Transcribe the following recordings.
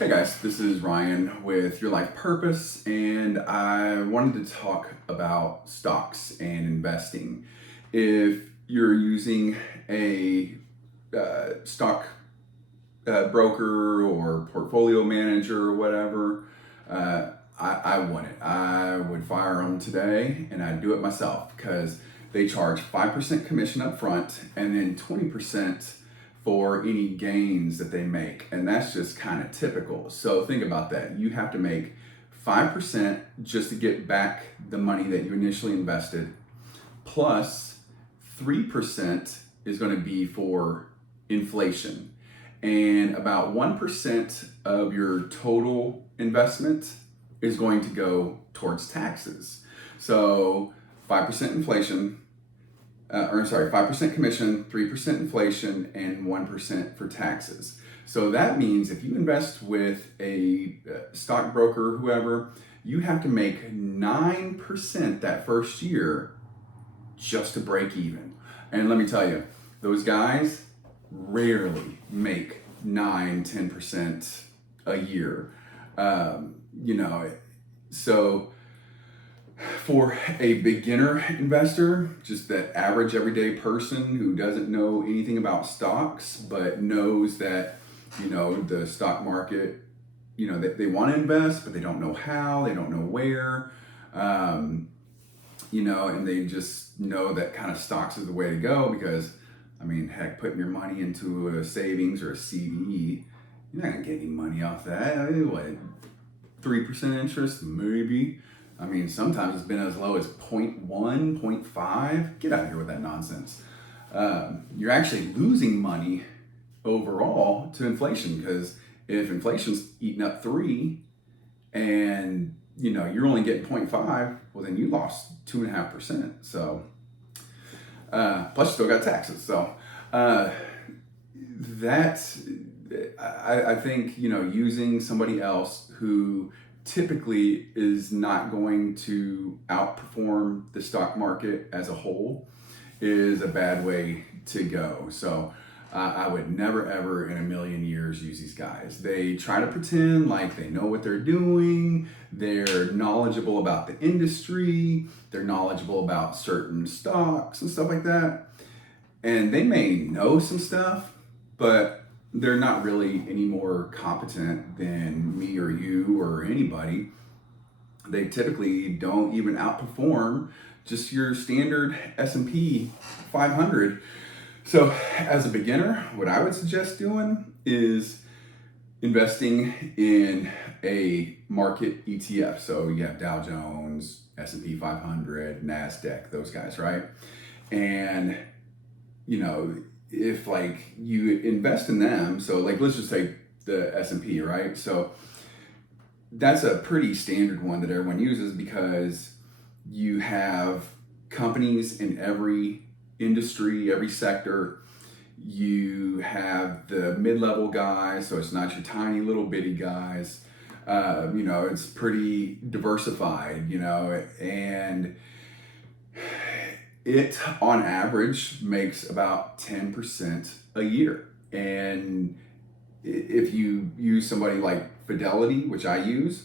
Hey guys, this is Ryan with Your Life Purpose, and I wanted to talk about stocks and investing. If you're using a stock broker or portfolio manager or whatever, I want it. I would fire them today and I'd do it myself because they charge 5% commission up front and then 20% for any gains that they make. And that's just kind of typical. So think about that. You have to make 5% just to get back the money that you initially invested, plus 3% is going to be for inflation. And about 1% of your total investment is going to go towards taxes. So 5% inflation, 5% commission, 3% inflation, and 1% for taxes. So that means if you invest with a stockbroker or whoever, you have to make 9% that first year just to break even. And let me tell you, those guys rarely make 9-10% a year. So for a beginner investor, just that average everyday person who doesn't know anything about stocks but knows that the stock market, they want to invest but they don't know how, they don't know where, and they just know that kind of stocks is the way to go because heck, putting your money into a savings or a CD, you're not gonna get any money off that. 3% interest, maybe. Sometimes it's been as low as 0.1, 0.5. Get out of here with that nonsense. You're actually losing money overall to inflation because if inflation's eating up 3 and you're only getting 0.5, well then you lost 2.5%. So plus you still got taxes. So I think using somebody else who typically is not going to outperform the stock market as a whole is a bad way to go. So I would never ever in a million years use these guys. They try to pretend like they know what they're doing. They're knowledgeable about the industry. They're knowledgeable about certain stocks and stuff like that. And they may know some stuff, but they're not really any more competent than me or you or anybody. They typically don't even outperform just your standard S&P 500. So as a beginner, what I would suggest doing is investing in a market ETF. So you have Dow Jones, S&P 500, NASDAQ, those guys, right? And if you invest in them, so let's just take the S&P, right? So that's a pretty standard one that everyone uses because you have companies in every industry, every sector. You have the mid-level guys, so it's not your tiny little bitty guys. It's pretty diversified, and it on average makes about 10% a year. And if you use somebody like Fidelity, which I use,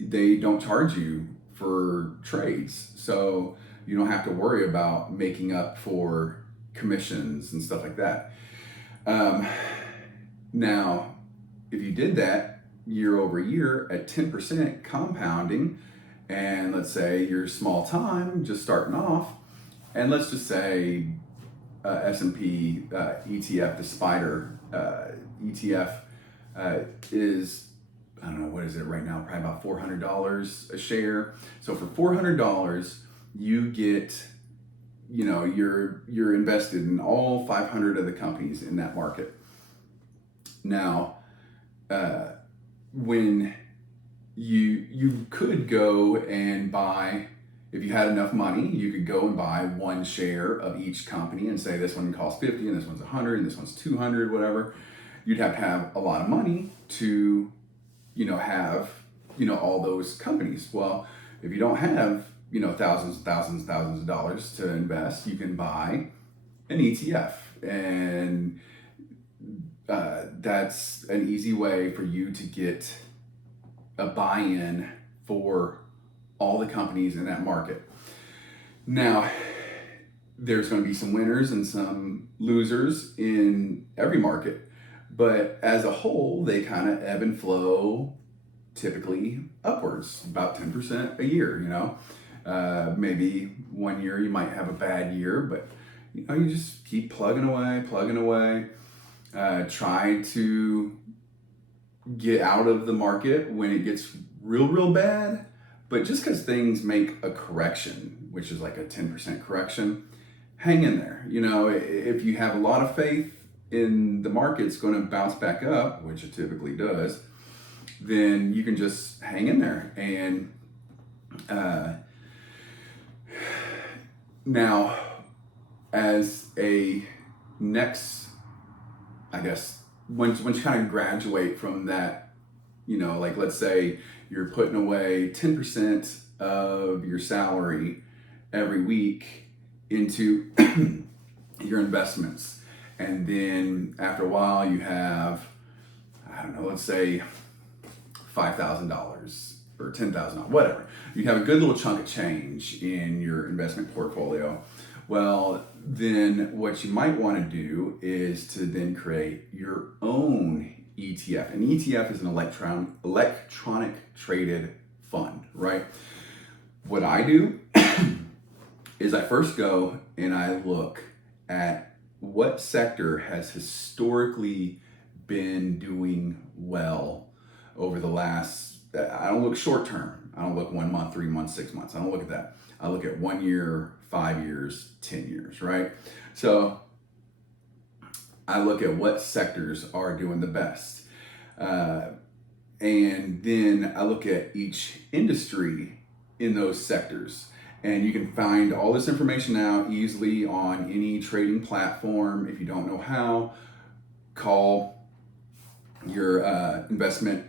they don't charge you for trades. So you don't have to worry about making up for commissions and stuff like that. Now, if you did that year over year at 10% compounding, and let's say you're small time, just starting off, and let's just say S&P ETF, the Spider ETF is, I don't know, what is it right now? Probably about $400 a share. So for $400, you get, you're invested in all 500 of the companies in that market. Now, when you could go and buy, if you had enough money, you could go and buy one share of each company and say this one costs 50 and this one's 100 and this one's 200, whatever. You'd have to have a lot of money to, have, all those companies. Well, if you don't have, thousands of dollars to invest, you can buy an ETF. And that's an easy way for you to get a buy-in for all the companies in that market. Now, there's going to be some winners and some losers in every market, but as a whole, they kind of ebb and flow, typically upwards, about 10% a year. Maybe one year you might have a bad year, but you just keep plugging away. Try to get out of the market when it gets real bad. But just because things make a correction, which is like a 10% correction, hang in there. If you have a lot of faith in the market's going to bounce back up, which it typically does, then you can just hang in there. And now, as a next, I guess, once you kind of graduate from that, like let's say you're putting away 10% of your salary every week into your investments. And then after a while you have, I don't know, let's say $5,000 or $10,000, whatever. You have a good little chunk of change in your investment portfolio. Well, then what you might want to do is to then create your own ETF. An ETF is an electronic traded fund, right? What I do is I first go and I look at what sector has historically been doing well over the last, I don't look short term. I don't look 1 month, 3 months, 6 months. I don't look at that. I look at 1 year, 5 years, 10 years, right? So I look at what sectors are doing the best. And then I look at each industry in those sectors. And you can find all this information out easily on any trading platform. If you don't know how, call your investment,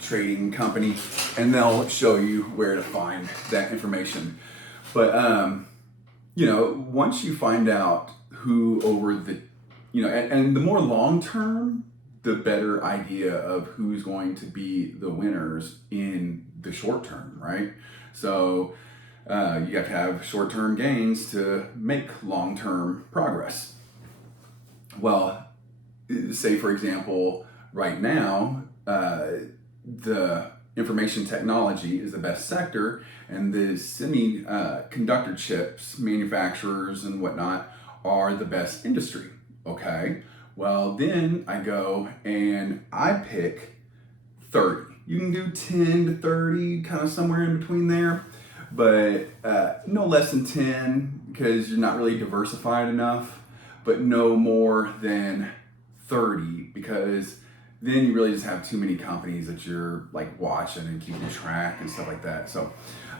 trading company, and they'll show you where to find that information. But once you find out who over the, and the more long term, the better idea of who's going to be the winners in the short term, right? So you have to have short-term gains to make long-term progress. Well, say for example, right now, the information technology is the best sector, and the semiconductor chips manufacturers and whatnot are the best industry. Okay, well then I go and I pick 30. You can do 10 to 30, kind of somewhere in between there, but no less than 10 because you're not really diversified enough, but no more than 30 because then you really just have too many companies that you're like watching and keeping track and stuff like that. So,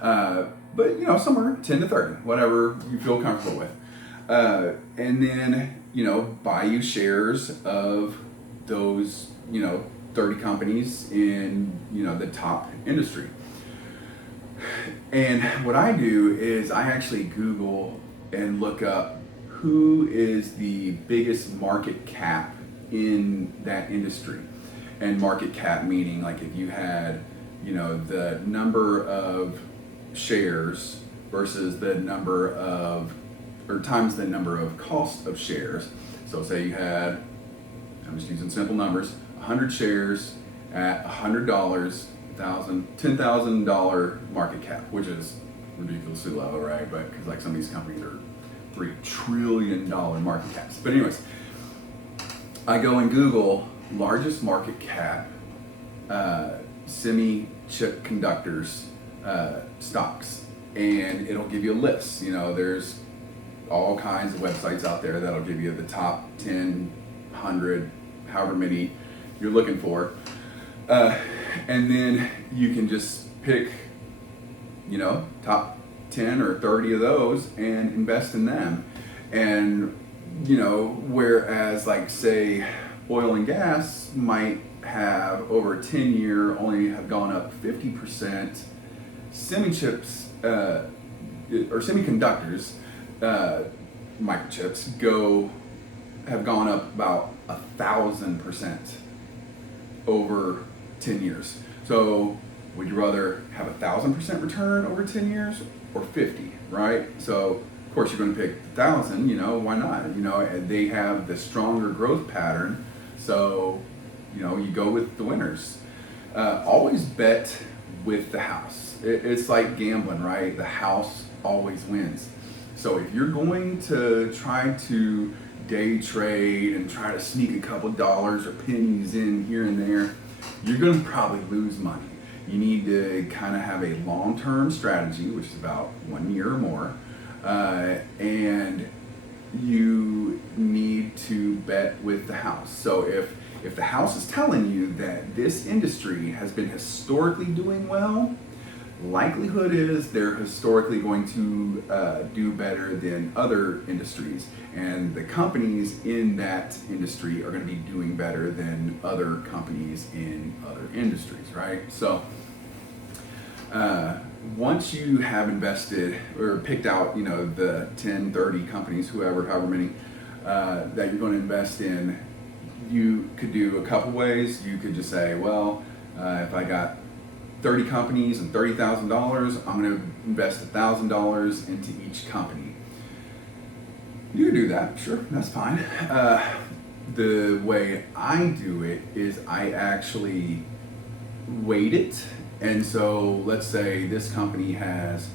but somewhere 10 to 30, whatever you feel comfortable with. And then, buy you shares of those, 30 companies in, the top industry. And what I do is I actually Google and look up who is the biggest market cap in that industry. And market cap meaning like if you had, the number of shares versus the number of, or times the number of cost of shares. So say you had, I'm just using simple numbers, 100 shares at $100, $10,000 market cap, which is ridiculously low, right? But because like some of these companies are $3 trillion market caps. But anyways, I go and Google largest market cap semi-chip conductors stocks, and it'll give you a list. There's all kinds of websites out there that'll give you the top 10, 100, however many you're looking for. And then you can just pick, top 10 or 30 of those and invest in them. And, whereas like say oil and gas might have over a 10-year only have gone up 50%, semi-chips or semiconductors, microchips go have gone up about 1,000% over 10 years. So would you rather have 1,000% return over 10 years or 50, right? So of course you're going to pick 1,000, why not? They have the stronger growth pattern. So, you go with the winners. Always bet with the house. It's like gambling, right? The house always wins. So if you're going to try to day trade and try to sneak a couple dollars or pennies in here and there, you're going to probably lose money. You need to kind of have a long-term strategy, which is about 1 year or more, and you need to bet with the house. So if the house is telling you that this industry has been historically doing well, likelihood is they're historically going to do better than other industries, and the companies in that industry are going to be doing better than other companies in other industries, right? So once you have invested or picked out, the 10, 30 companies, however many that you're going to invest in, you could do a couple ways. You could just say, well, if I got 30 companies and $30,000, I'm going to invest $1,000 into each company. You can do that, sure, that's fine. The way I do it is I actually weight it. And so let's say this company has,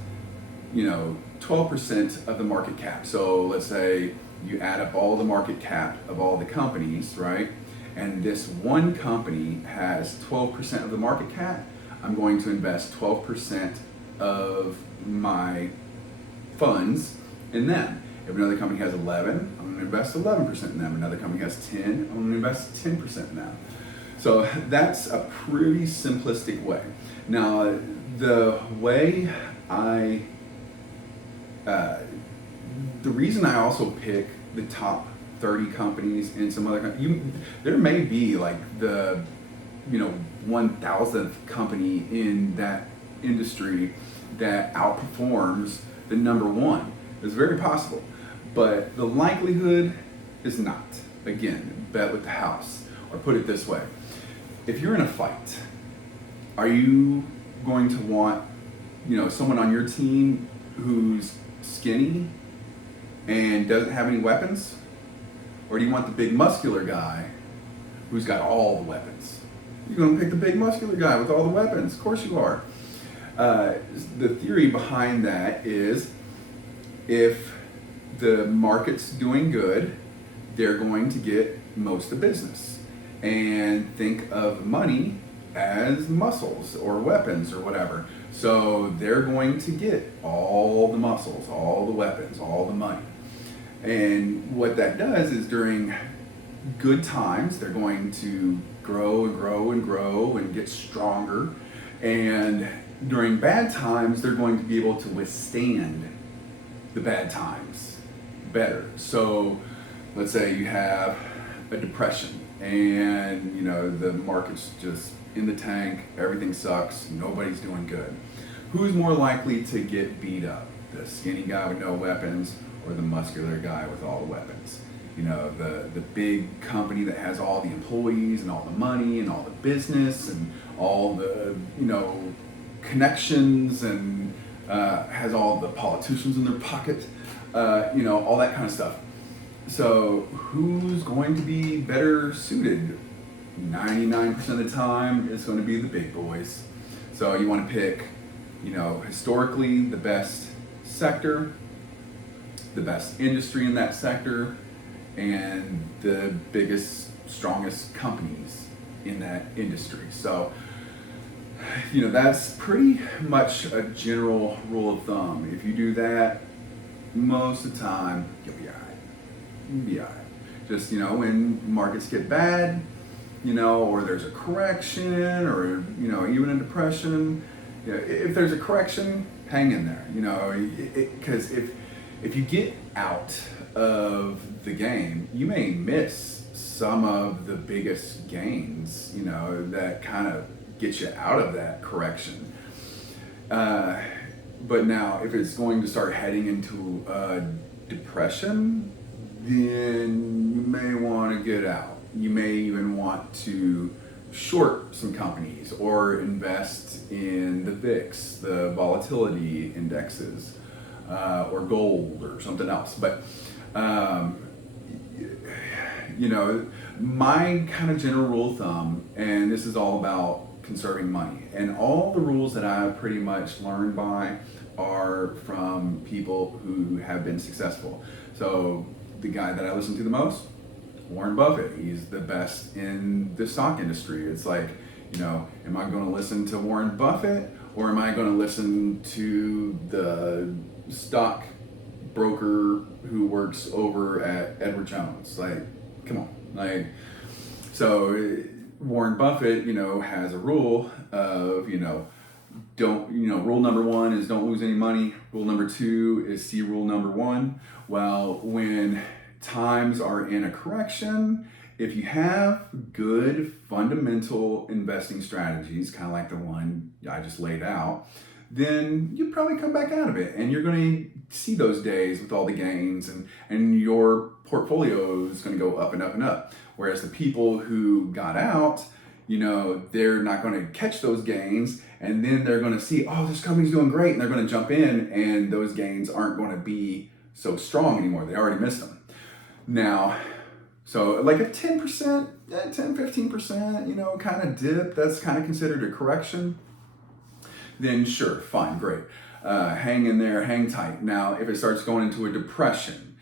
12% of the market cap. So let's say you add up all the market cap of all the companies, right? And this one company has 12% of the market cap. I'm going to invest 12% of my funds in them. If another company has 11, I'm going to invest 11% in them. Another company has 10, I'm going to invest 10% in them. So that's a pretty simplistic way. Now, the way the reason I also pick the top 30 companies and some other companies, there may be like the 1,000th company in that industry that outperforms the number one. It's very possible, but the likelihood is not. Again, bet with the house. Or put it this way, if you're in a fight, are you going to want someone on your team who's skinny and doesn't have any weapons? Or do you want the big muscular guy who's got all the weapons? You're going to pick the big muscular guy with all the weapons. Of course you are. The theory behind that is if the market's doing good, they're going to get most of the business. And think of money as muscles or weapons or whatever. So they're going to get all the muscles, all the weapons, all the money. And what that does is during good times, they're going to grow and grow and grow and get stronger. And during bad times, they're going to be able to withstand the bad times better. So let's say you have a depression and the market's just in the tank, everything sucks, nobody's doing good. Who's more likely to get beat up? The skinny guy with no weapons or the muscular guy with all the weapons? The big company that has all the employees and all the money and all the business and all the connections and has all the politicians in their pocket, all that kind of stuff. So who's going to be better suited? 99% of the time, it's going to be the big boys. So you want to pick, historically the best sector, the best industry in that sector, and the biggest, strongest companies in that industry. So, that's pretty much a general rule of thumb. If you do that, most of the time, you'll be all right. You'll be all right. Just, when markets get bad, or there's a correction, or, even a depression, if there's a correction, hang in there, because if you get out of the game, you may miss some of the biggest gains, that kind of get you out of that correction. But now, if it's going to start heading into a depression, then you may want to get out. You may even want to short some companies or invest in the VIX, the volatility indexes, or gold or something else. But um, you know, my kind of general rule of thumb, and this is all about conserving money, and all the rules that I've pretty much learned by are from people who have been successful. So the guy that I listen to the most, Warren Buffett, he's the best in the stock industry. It's like, am I going to listen to Warren Buffett, or am I going to listen to the stock broker who works over at Edward Jones? Like, come on. Like, so Warren Buffett, has a rule of, don't, rule number one is don't lose any money. Rule number two is see rule number one. Well, when times are in a correction, if you have good fundamental investing strategies, kind of like the one I just laid out, then you probably come back out of it, and you're going to see those days with all the gains, and your portfolio is going to go up and up and up. Whereas the people who got out, they're not going to catch those gains, and then they're going to see, oh, this company's doing great, and they're going to jump in, and those gains aren't going to be so strong anymore. They already missed them. Now, so like a 10%, 10, 15%, kind of dip, that's kind of considered a correction. Then sure, fine, great. Hang in there, hang tight. Now, if it starts going into a depression,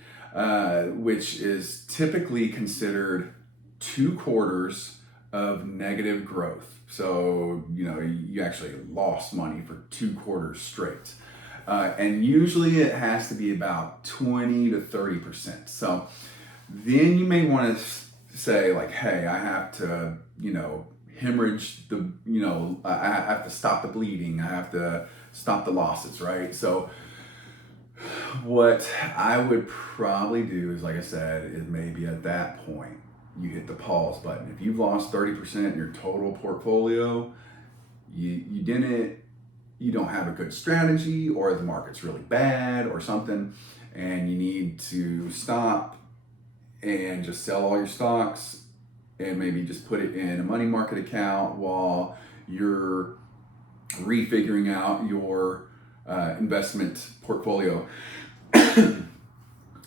which is typically considered 2 quarters of negative growth. So, you actually lost money for 2 quarters straight. And usually it has to be about 20 to 30%. So then you may want to say like, hey, I have to, hemorrhage I have to stop the bleeding. I have to stop the losses, right? So what I would probably do is, like I said, is maybe at that point you hit the pause button. If you've lost 30% in your total portfolio, you don't have a good strategy, or the market's really bad or something, and you need to stop and just sell all your stocks and maybe just put it in a money market account while you're refiguring out your investment portfolio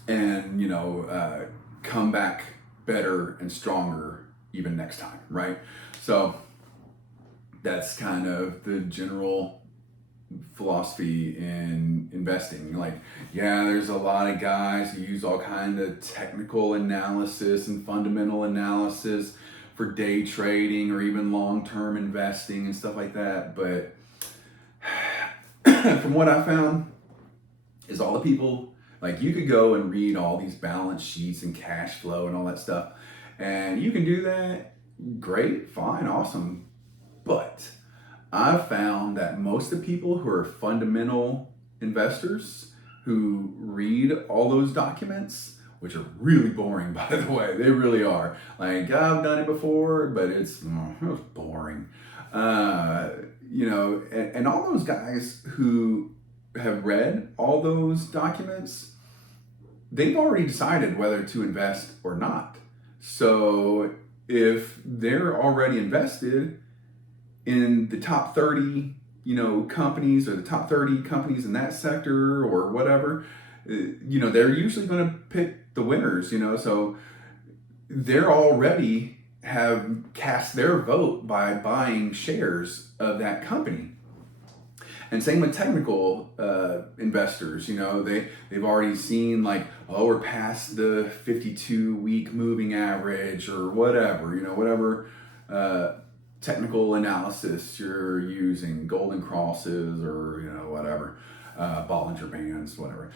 and come back better and stronger even next time, right? So that's kind of the general philosophy in investing. Like, yeah, there's a lot of guys who use all kind of technical analysis and fundamental analysis for day trading or even long-term investing and stuff like that. But from what I found is all the people, like, you could go and read all these balance sheets and cash flow and all that stuff, and you can do that. Great, fine, awesome. But I've found that most of the people who are fundamental investors who read all those documents, which are really boring, by the way, they really are. Like, I've done it before, but it was boring. And all those guys who have read all those documents, they've already decided whether to invest or not. So if they're already invested in the top 30, companies, or the top 30 companies in that sector or whatever, they're usually going to pick the winners, so they're already have cast their vote by buying shares of that company. And same with technical investors, they've already seen like, oh, we're past the 52-week moving average or whatever, whatever technical analysis you're using, golden crosses or whatever, Bollinger Bands, whatever,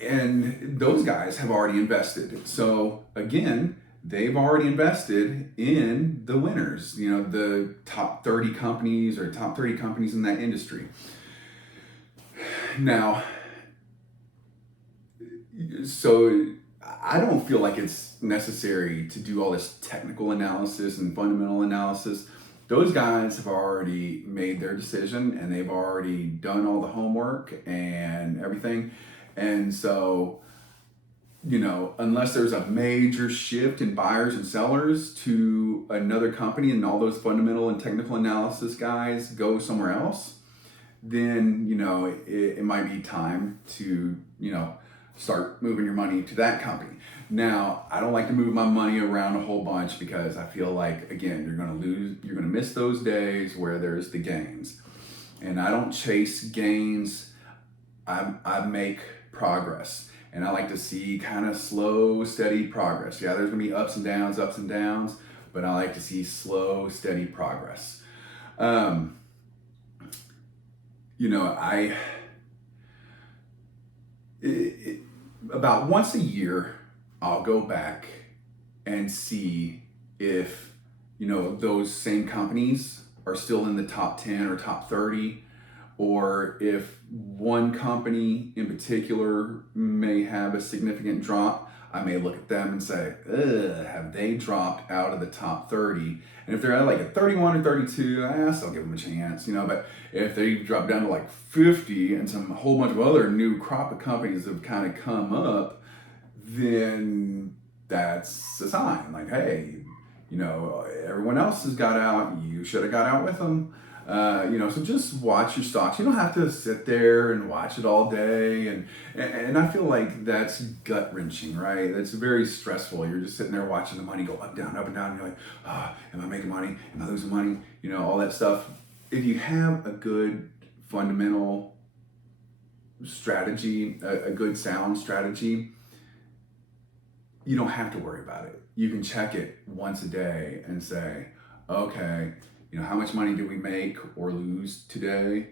and those guys have already invested. So again, they've already invested in the winners, the top 30 companies or top 30 companies in that industry. Now, so I don't feel like it's necessary to do all this technical analysis and fundamental analysis. Those guys have already made their decision, and they've already done all the homework and everything. And so unless there's a major shift in buyers and sellers to another company and all those fundamental and technical analysis guys go somewhere else, then, it might be time to, start moving your money to that company. Now, I don't like to move my money around a whole bunch because I feel like, again, you're going to miss those days where there's the gains. And I don't chase gains. I make progress. And I like to see kind of slow, steady progress. Yeah, there's gonna be ups and downs, but I like to see slow, steady progress. I about once a year, I'll go back and see if, those same companies are still in the top 10 or top 30, or if one company in particular may have a significant drop. I may look at them and say, have they dropped out of the top 30? And if they're at like a 31 or 32, I still give them a chance, but if they drop down to like 50 and a whole bunch of other new crop of companies have kind of come up, then that's a sign like, hey, everyone else has got out, you should have got out with them. So just watch your stocks. You don't have to sit there and watch it all day. And I feel like that's gut wrenching, right? That's very stressful. You're just sitting there watching the money go up, down, up and down. And you're like, am I making money? Am I losing money? All that stuff. If you have a good fundamental strategy, a good sound strategy, you don't have to worry about it. You can check it once a day and say, okay, how much money did we make or lose today?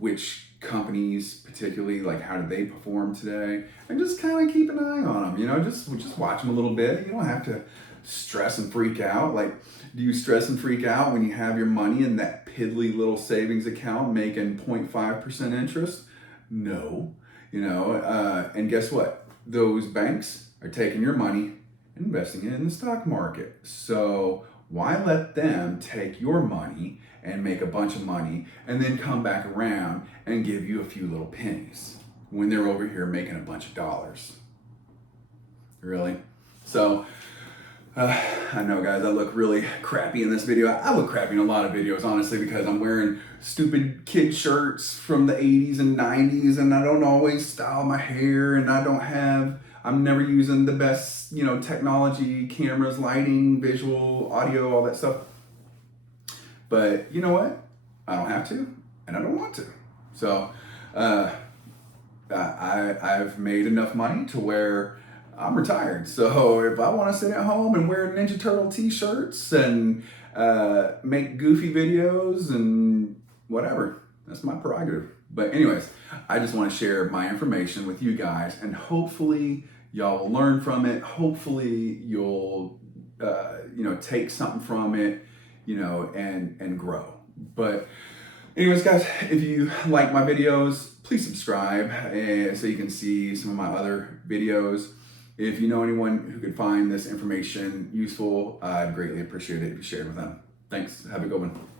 Which companies particularly, like how did they perform today? And just kind of keep an eye on them, just watch them a little bit. You don't have to stress and freak out. Like, do you stress and freak out when you have your money in that piddly little savings account making 0.5% interest? No, and guess what? Those banks are taking your money and investing it in the stock market. So why let them take your money and make a bunch of money and then come back around and give you a few little pennies when they're over here making a bunch of dollars? Really? So, I know, guys, I look really crappy in this video. I look crappy in a lot of videos, honestly, because I'm wearing stupid kid shirts from the 80s and 90s, and I don't always style my hair, and I'm never using the best, technology, cameras, lighting, visual, audio, all that stuff. But you know what? I don't have to, and I don't want to. So I've made enough money to where I'm retired. So if I want to sit at home and wear Ninja Turtle t-shirts and make goofy videos and whatever, that's my prerogative. But anyways, I just want to share my information with you guys, and hopefully y'all will learn from it. Hopefully you'll take something from it, and grow. But anyways, guys, if you like my videos, please subscribe so you can see some of my other videos. If you know anyone who could find this information useful, I'd greatly appreciate it if you shared with them. Thanks. Have a good one.